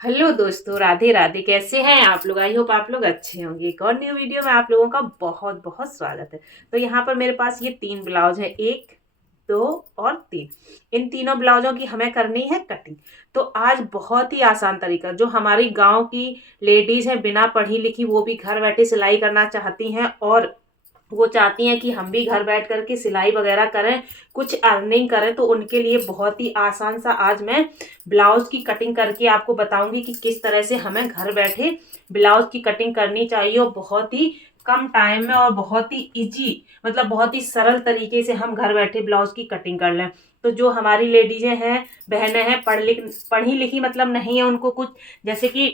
Hello दोस्तों, राधे राधे। कैसे हैं आप लोग? आई होप आप लोग अच्छे होंगे। एक और न्यू वीडियो में आप लोगों का बहुत बहुत स्वागत है। तो यहाँ पर मेरे पास ये 3 ब्लाउज है, 1 2 और 3। इन तीनों ब्लाउजों की हमें करनी है कटिंग। तो आज बहुत ही आसान तरीका, जो हमारी गांव की लेडीज हैं, बिना पढ़ी लिखी, वो भी घर बैठे सिलाई करना चाहती हैं और वो चाहती हैं कि हम भी घर बैठ करके सिलाई वगैरह करें, कुछ अर्निंग करें, तो उनके लिए बहुत ही आसान सा आज मैं ब्लाउज की कटिंग करके आपको बताऊंगी कि किस तरह से हमें घर बैठे ब्लाउज की कटिंग करनी चाहिए और बहुत ही कम टाइम में और बहुत ही इजी, मतलब बहुत ही सरल तरीके से हम घर बैठे ब्लाउज की कटिंग कर लें। तो जो हमारी लेडीजें हैं, बहनें हैं, पढ़ी लिखी मतलब नहीं है उनको कुछ, जैसे कि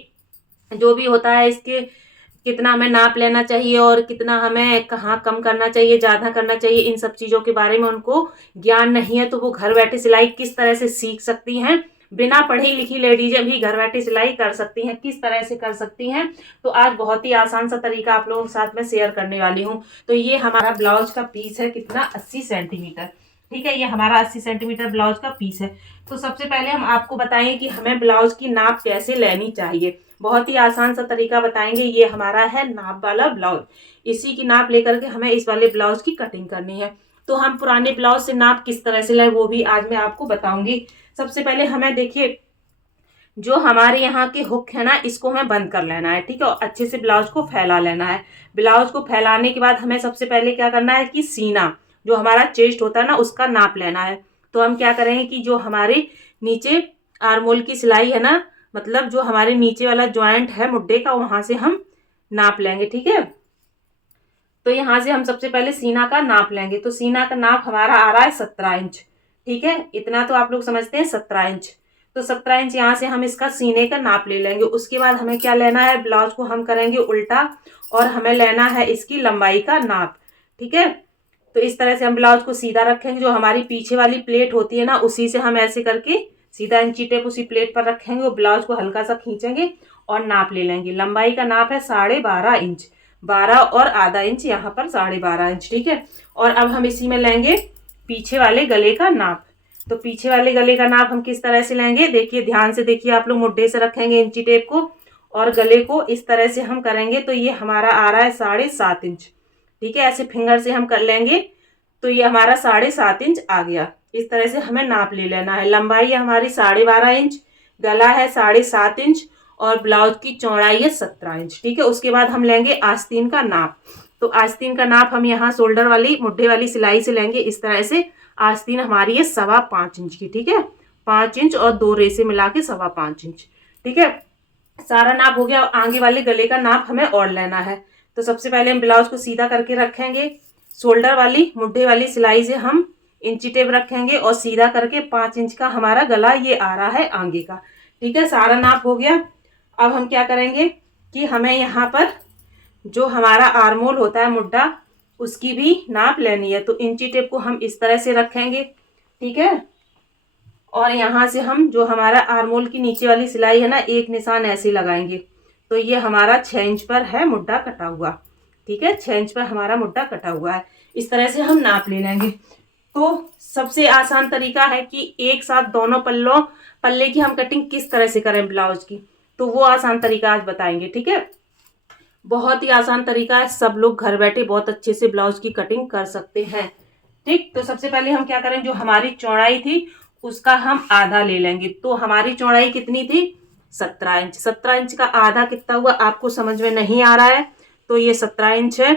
जो भी होता है इसके कितना हमें नाप लेना चाहिए और कितना हमें कहाँ कम करना चाहिए, ज़्यादा करना चाहिए, इन सब चीज़ों के बारे में उनको ज्ञान नहीं है, तो वो घर बैठे सिलाई किस तरह से सीख सकती हैं। बिना पढ़ी लिखी लेडीजें भी घर बैठे सिलाई कर सकती हैं, किस तरह से कर सकती हैं। तो आज बहुत ही आसान सा तरीका आप लोगों के साथ में शेयर करने वाली हूँ। तो ये हमारा ब्लाउज का पीस है, कितना 80 सेंटीमीटर। ठीक है, ये हमारा 80 सेंटीमीटर ब्लाउज का पीस है। तो सबसे पहले हम आपको बताएंगे कि हमें ब्लाउज की नाप कैसे लेनी चाहिए। बहुत ही आसान सा तरीका बताएंगे। ये हमारा है नाप वाला ब्लाउज, इसी की नाप लेकर के हमें इस वाले ब्लाउज की कटिंग करनी है। तो हम पुराने ब्लाउज से नाप किस तरह से लें वो भी आज मैं आपको बताऊंगी। सबसे पहले हमें देखिए, जो हमारे यहाँ के हुक है ना, इसको हमें बंद कर लेना है। ठीक है, और अच्छे से ब्लाउज को फैला लेना है। ब्लाउज को फैलाने के बाद हमें सबसे पहले क्या करना है कि सीना, जो हमारा चेस्ट होता है ना, उसका नाप लेना है। तो हम क्या करेंगे कि जो हमारे नीचे आर्मोल की सिलाई है ना, मतलब जो हमारे नीचे वाला ज्वाइंट है मुड्डे का, वहां से हम नाप लेंगे। ठीक है, तो यहाँ से हम सबसे पहले सीना का नाप लेंगे। तो सीना का नाप हमारा आ रहा है 17 इंच। ठीक है, इतना तो आप लोग समझते हैं, 17 इंच। तो 17 इंच यहाँ से हम इसका सीने का नाप ले लेंगे। उसके बाद हमें क्या लेना है, ब्लाउज को हम करेंगे उल्टा और हमें लेना है इसकी लंबाई का नाप। ठीक है, तो इस तरह से हम ब्लाउज को सीधा रखेंगे। जो हमारी पीछे वाली प्लेट होती है ना, उसी से हम ऐसे करके सीधा इंची टेप उसी प्लेट पर रखेंगे और ब्लाउज को हल्का सा खींचेंगे और नाप ले लेंगे। लंबाई का नाप है 12.5 इंच, 12 और आधा इंच, यहाँ पर 12.5 इंच। ठीक है, और अब हम इसी में लेंगे पीछे वाले गले का नाप। तो पीछे वाले गले का नाप हम किस तरह से लेंगे, देखिए ध्यान से देखिए आप लोग। मुड्ढे से रखेंगे इंची टेप को और गले को इस तरह से हम करेंगे। तो ये हमारा आ रहा है 7.5 इंच। ठीक है, ऐसे फिंगर से हम कर लेंगे तो ये हमारा 7.5 इंच आ गया। इस तरह से हमें नाप ले लेना है। लंबाई है हमारी 12.5 इंच, गला है 7.5 इंच और ब्लाउज की चौड़ाई है 17 इंच। ठीक है, उसके बाद हम लेंगे आस्तीन का नाप। तो आस्तीन का नाप हम यहाँ शोल्डर वाली मुड्ढे वाली सिलाई से लेंगे। इस तरह से आस्तीन हमारी है 5.25 इंच की। ठीक है, 5 इंच और 2 रेसे मिला के 5.25 इंच। ठीक है, सारा नाप हो गया। आगे वाले गले का नाप हमें और लेना है। तो सबसे पहले हम ब्लाउज को सीधा करके रखेंगे। शोल्डर वाली मुड्ढे वाली सिलाई से हम इंची टेप रखेंगे और सीधा करके 5 इंच का हमारा गला ये आ रहा है आगे का। ठीक है, सारा नाप हो गया। अब हम क्या करेंगे कि हमें यहाँ पर जो हमारा आर्मोल होता है मुड्ढा, उसकी भी नाप लेनी है। तो इंची टेप को हम इस तरह से रखेंगे। ठीक है, और यहाँ से हम जो हमारा आर्मोल की नीचे वाली सिलाई है ना, एक निशान ऐसे लगाएंगे। तो ये हमारा 6 इंच पर है मुड्ढा कटा हुआ। ठीक है, 6 इंच पर हमारा मुड्ढा कटा हुआ है। इस तरह से हम नाप ले लेंगे। तो सबसे आसान तरीका है कि एक साथ दोनों पल्ले की हम कटिंग किस तरह से करें ब्लाउज की, तो वो आसान तरीका आज बताएंगे। ठीक है, बहुत ही आसान तरीका है, सब लोग घर बैठे बहुत अच्छे से ब्लाउज की कटिंग कर सकते हैं। ठीक, तो सबसे पहले हम क्या करें, जो हमारी चौड़ाई थी उसका हम आधा ले लेंगे। तो हमारी चौड़ाई कितनी थी, 17 इंच। 17 इंच का आधा कितना हुआ, आपको समझ में नहीं आ रहा है तो ये 17 इंच है।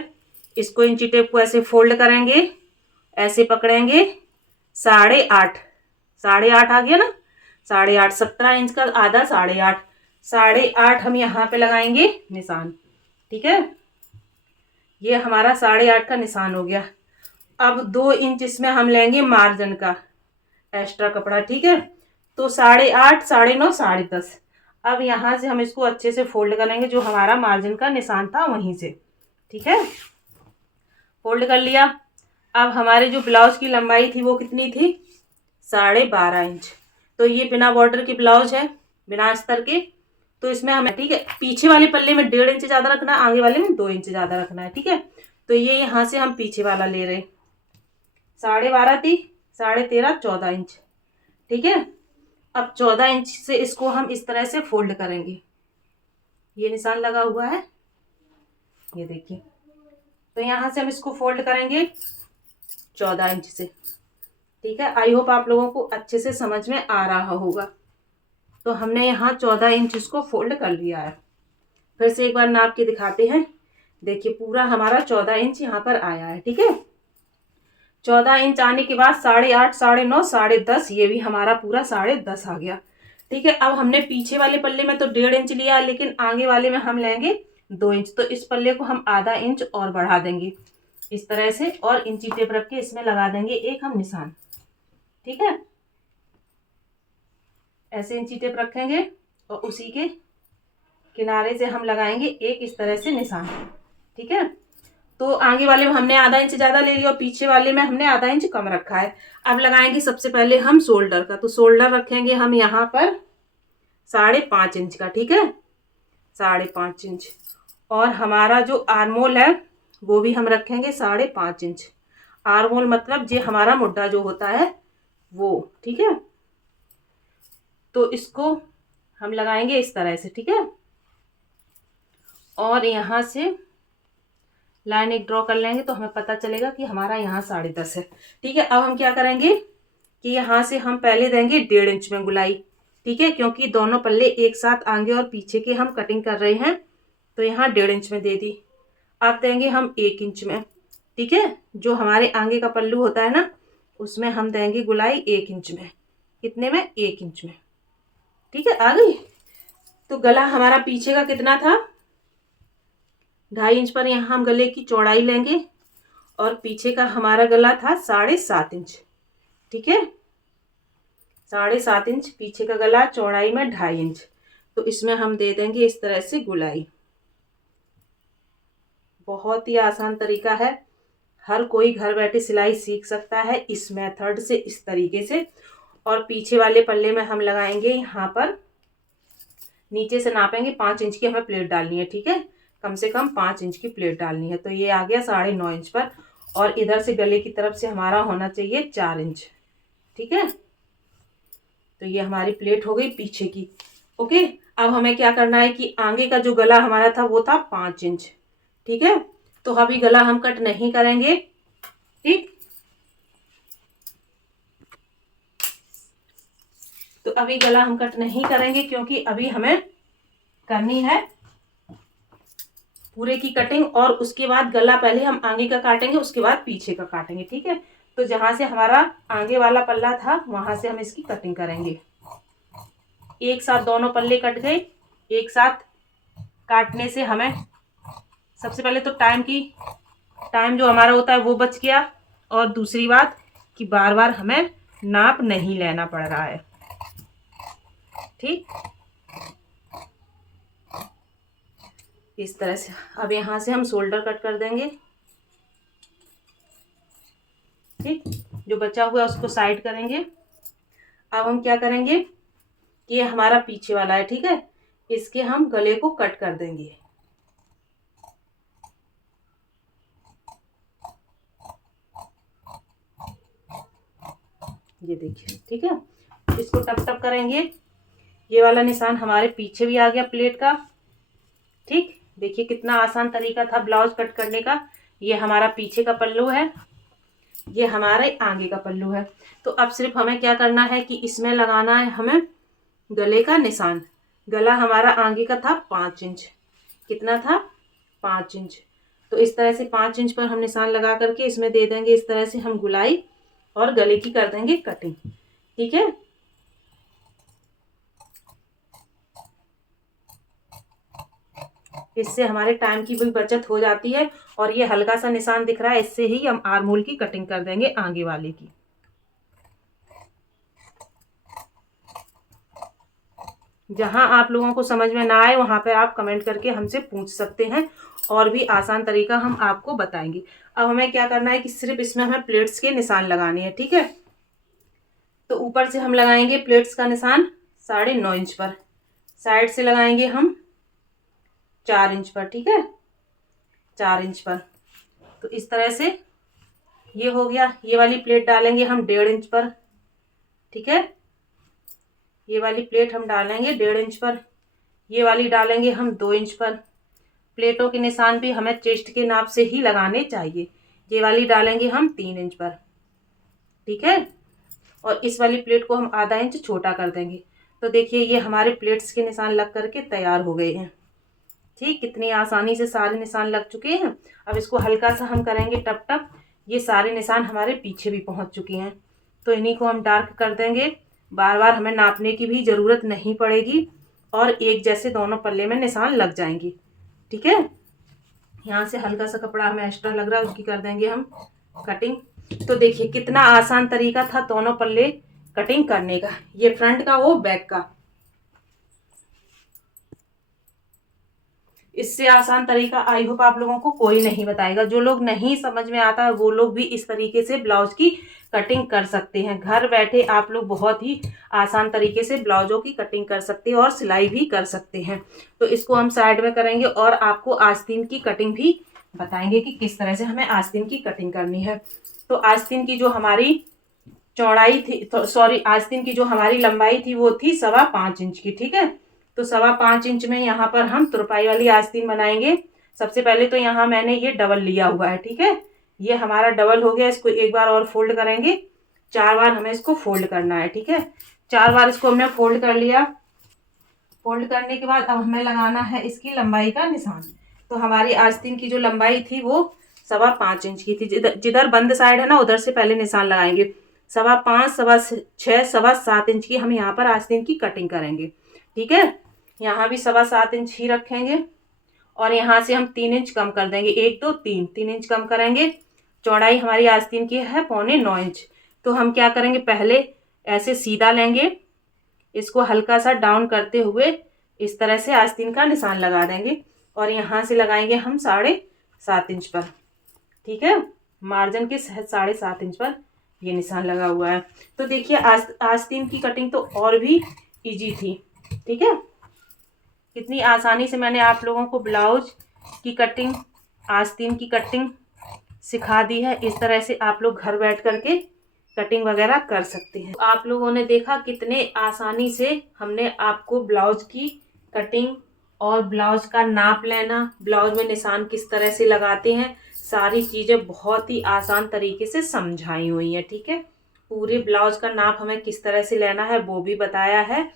इसको इंची टेप को ऐसे फोल्ड करेंगे, ऐसे पकड़ेंगे, 8.5, 8.5 आ गया ना, 8.5। 17 इंच का आधा 8.5, 8.5 हम यहाँ पे लगाएंगे निशान। ठीक है, ये हमारा 8.5 का निशान हो गया। अब 2 इंच इसमें हम लेंगे मार्जिन का एक्स्ट्रा कपड़ा। ठीक है, तो 8.5, 9.5, 10.5। अब यहाँ से हम इसको अच्छे से फोल्ड करेंगे, जो हमारा मार्जिन का निशान था वहीं से। ठीक है, फोल्ड कर लिया। अब हमारे जो ब्लाउज की लंबाई थी वो कितनी थी, 12.5 इंच। तो ये बिना बॉर्डर की ब्लाउज है, बिना अस्तर के। तो इसमें हमें, ठीक है, पीछे वाले पल्ले में 1.5 इंच ज्यादा रखना है, आगे वाले में 2 इंच ज्यादा रखना है। ठीक है, तो ये यहाँ से हम पीछे वाला ले रहे, 12.5 थी, 13.5, 14 इंच। ठीक है, अब 14 इंच से इसको हम इस तरह से फोल्ड करेंगे। ये निशान लगा हुआ है, ये देखिए। तो यहाँ से हम इसको फोल्ड करेंगे 14 इंच से। ठीक है, आई होप आप लोगों को अच्छे से समझ में आ रहा होगा। तो हमने यहाँ 14 इंच इसको फोल्ड कर लिया है। फिर से एक बार नाप के दिखाते हैं। देखिए पूरा हमारा 14 इंच यहाँ पर आया है। ठीक है, 14 इंच आने के बाद 8.5, 9.5, 10.5, ये भी हमारा पूरा 10.5 आ गया। ठीक है, अब हमने पीछे वाले पल्ले में तो 1.5 इंच लिया, लेकिन आगे वाले में हम लेंगे 2 इंच। तो इस पल्ले को हम आधा इंच और बढ़ा देंगे इस तरह से, और इंची टेप रख के इसमें लगा देंगे एक हम निशान। ठीक है, ऐसे इंची टेप रखेंगे और उसी के किनारे से हम लगाएंगे एक इस तरह से निशान। ठीक है, तो आगे वाले में हमने आधा इंच ज्यादा ले लिया और पीछे वाले में हमने आधा इंच कम रखा है। अब लगाएंगे सबसे पहले हम शोल्डर का। तो शोल्डर रखेंगे हम यहाँ पर 5.5 इंच का। ठीक है, 5.5 इंच। और हमारा जो आर्मोल है वो भी हम रखेंगे 5.5 इंच। आर्मोल मतलब जो हमारा मुड्ढा जो होता है वो। ठीक है, तो इसको हम लगाएंगे इस तरह से। ठीक है, और यहाँ से लाइन एक ड्रॉ कर लेंगे तो हमें पता चलेगा कि हमारा यहाँ 10.5 है। ठीक है, अब हम क्या करेंगे कि यहाँ से हम पहले देंगे 1.5 इंच में गुलाई। ठीक है, क्योंकि दोनों पल्ले एक साथ आगे और पीछे के हम कटिंग कर रहे हैं, तो यहाँ 1.5 इंच में दे दी। अब देंगे हम 1 इंच में। ठीक है, जो हमारे आगे का पल्लू होता है ना, उसमें हम देंगे गुलाई 1 इंच में। कितने में? 1 इंच में। ठीक है, आ गई। तो गला हमारा पीछे का कितना था? 2.5 इंच पर यहाँ हम गले की चौड़ाई लेंगे, और पीछे का हमारा गला था 7.5 इंच। ठीक है, 7.5 इंच पीछे का गला, चौड़ाई में 2.5 इंच। तो इसमें हम दे देंगे इस तरह से गुलाई। बहुत ही आसान तरीका है, हर कोई घर बैठे सिलाई सीख सकता है इस मेथड से, इस तरीके से। और पीछे वाले पल्ले में हम लगाएंगे यहाँ पर, नीचे से नापेंगे 5 इंच की हमें प्लेट डालनी है। ठीक है, कम से कम 5 इंच की प्लेट डालनी है। तो ये आ गया 9.5 इंच पर, और इधर से गले की तरफ से हमारा होना चाहिए 4 इंच। ठीक है, तो ये हमारी प्लेट हो गई पीछे की। ओके, अब हमें क्या करना है कि आगे का जो गला हमारा था वो था 5 इंच। ठीक है, तो अभी गला हम कट नहीं करेंगे। ठीक, तो अभी गला हम कट नहीं करेंगे, क्योंकि अभी हमें करनी है पूरे की कटिंग, और उसके बाद गला पहले हम आगे का काटेंगे, उसके बाद पीछे का काटेंगे। ठीक है, तो जहां से हमारा आगे वाला पल्ला था वहां से हम इसकी कटिंग करेंगे। एक साथ दोनों पल्ले कट गए। एक साथ काटने से हमें सबसे पहले तो टाइम जो हमारा होता है वो बच गया, और दूसरी बात कि बार बार हमें नाप नहीं लेना पड़ रहा है। ठीक, इस तरह से। अब यहाँ से हम शोल्डर कट कर देंगे। ठीक, जो बचा हुआ है उसको साइड करेंगे। अब हम क्या करेंगे कि ये हमारा पीछे वाला है। ठीक है, इसके हम गले को कट कर देंगे। ये देखिए। ठीक है, इसको टप टप करेंगे। ये वाला निशान हमारे पीछे भी आ गया प्लेट का। ठीक, देखिए कितना आसान तरीका था ब्लाउज कट करने का। ये हमारा पीछे का पल्लू है, ये हमारे आगे का पल्लू है। तो अब सिर्फ हमें क्या करना है कि इसमें लगाना है हमें गले का निशान। गला हमारा आगे का था 5 इंच। कितना था? 5 इंच। तो इस तरह से 5 इंच पर हम निशान लगा करके इसमें दे देंगे इस तरह से हम गुलाई, और गले की कर देंगे कटिंग। ठीक है, इससे हमारे टाइम की भी बचत हो जाती है, और ये हल्का सा निशान दिख रहा है, इससे ही हम आर्महोल की कटिंग कर देंगे आगे वाले की। जहां आप लोगों को समझ में ना आए वहां पर आप कमेंट करके हमसे पूछ सकते हैं, और भी आसान तरीका हम आपको बताएंगे। अब हमें क्या करना है कि सिर्फ इसमें हमें प्लेट्स के निशान लगाने हैं। ठीक है, तो ऊपर से हम लगाएंगे प्लेट्स का निशान 9.5 इंच पर, साइड से लगाएंगे हम 4 इंच पर। ठीक है, 4 इंच पर। तो इस तरह से ये हो गया। ये वाली प्लेट डालेंगे हम 1.5 इंच पर। ठीक है, ये वाली प्लेट हम डालेंगे 1.5 इंच पर, ये वाली डालेंगे हम 2 इंच पर। प्लेटों के निशान भी हमें चेस्ट के नाप से ही लगाने चाहिए। ये वाली डालेंगे हम 3 इंच पर, ठीक है। और इस वाली प्लेट को हम आधा इंच छोटा कर देंगे। तो देखिए ये हमारे प्लेट्स के निशान लग करके तैयार हो गए हैं। ठीक, कितनी आसानी से सारे निशान लग चुके हैं। अब इसको हल्का सा हम करेंगे टप टप। ये सारे निशान हमारे पीछे भी पहुंच चुके हैं, तो इन्हीं को हम डार्क कर देंगे। बार बार हमें नापने की भी ज़रूरत नहीं पड़ेगी और एक जैसे दोनों पल्ले में निशान लग जाएंगे, ठीक है। यहाँ से हल्का सा कपड़ा हमें एक्स्ट्रा लग रहा है, उसकी कर देंगे हम कटिंग। तो देखिए कितना आसान तरीका था दोनों पल्ले कटिंग करने का, ये फ्रंट का वो बैक का। इससे आसान तरीका आई होप आप लोगों को कोई नहीं बताएगा। जो लोग नहीं समझ में आता है वो लोग भी इस तरीके से ब्लाउज की कटिंग कर सकते हैं। घर बैठे आप लोग बहुत ही आसान तरीके से ब्लाउजों की कटिंग कर सकते हैं और सिलाई भी कर सकते हैं। तो इसको हम साइड में करेंगे और आपको आस्तीन की कटिंग भी बताएंगे कि किस तरह से हमें आस्तीन की कटिंग करनी है। तो आस्तीन की जो हमारी चौड़ाई थी, सॉरी, आस्तीन की जो हमारी लंबाई थी वो थी 5.25 इंच की, ठीक है। तो 5.25 इंच में यहाँ पर हम तुरपाई वाली आस्तीन बनाएंगे। सबसे पहले तो यहाँ मैंने ये डबल लिया हुआ है, ठीक है। ये हमारा डबल हो गया, इसको एक बार और फोल्ड करेंगे। 4 बार हमें इसको फोल्ड करना है, ठीक है। 4 बार इसको हमने फोल्ड कर लिया। फोल्ड करने के बाद अब हमें लगाना है इसकी लंबाई का निशान। तो हमारी आस्तीन की जो लंबाई थी वो 5.25 इंच की थी। जिधर बंद साइड है ना उधर से पहले निशान लगाएंगे। 5.25, 6.6, 7.25 इंच की हम यहाँ पर आस्तीन की कटिंग करेंगे, ठीक है। यहाँ भी 7.25 इंच ही रखेंगे और यहाँ से हम 3 इंच कम कर देंगे। 1, 2, 3 इंच कम करेंगे। चौड़ाई हमारी आस्तीन की है 6.25 इंच। तो हम क्या करेंगे, पहले ऐसे सीधा लेंगे, इसको हल्का सा डाउन करते हुए इस तरह से आस्तीन का निशान लगा देंगे और यहाँ से लगाएंगे हम 7.5 इंच पर, ठीक है। मार्जिन के 7.5 इंच पर ये निशान लगा हुआ है। तो देखिए आस्तीन की कटिंग तो और भी इजी थी, ठीक है। कितनी आसानी से मैंने आप लोगों को ब्लाउज की कटिंग, आस्तीन की कटिंग सिखा दी है। इस तरह से आप लोग घर बैठ करके कटिंग वगैरह कर सकते हैं। आप लोगों ने देखा कितने आसानी से हमने आपको ब्लाउज की कटिंग और ब्लाउज का नाप लेना, ब्लाउज में निशान किस तरह से लगाते हैं, सारी चीज़ें बहुत ही आसान तरीके से समझाई हुई हैं, ठीक है। पूरे ब्लाउज का नाप हमें किस तरह से लेना है वो भी बताया है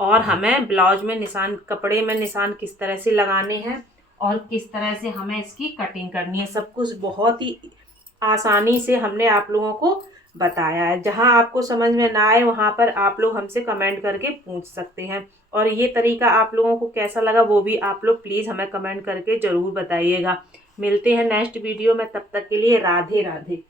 और हमें ब्लाउज में निशान, कपड़े में निशान किस तरह से लगाने हैं और किस तरह से हमें इसकी कटिंग करनी है, सब कुछ बहुत ही आसानी से हमने आप लोगों को बताया है। जहां आपको समझ में ना आए वहां पर आप लोग हमसे कमेंट करके पूछ सकते हैं। और ये तरीका आप लोगों को कैसा लगा वो भी आप लोग प्लीज़ हमें कमेंट करके ज़रूर बताइएगा। मिलते हैं नेक्स्ट वीडियो में, तब तक के लिए राधे राधे।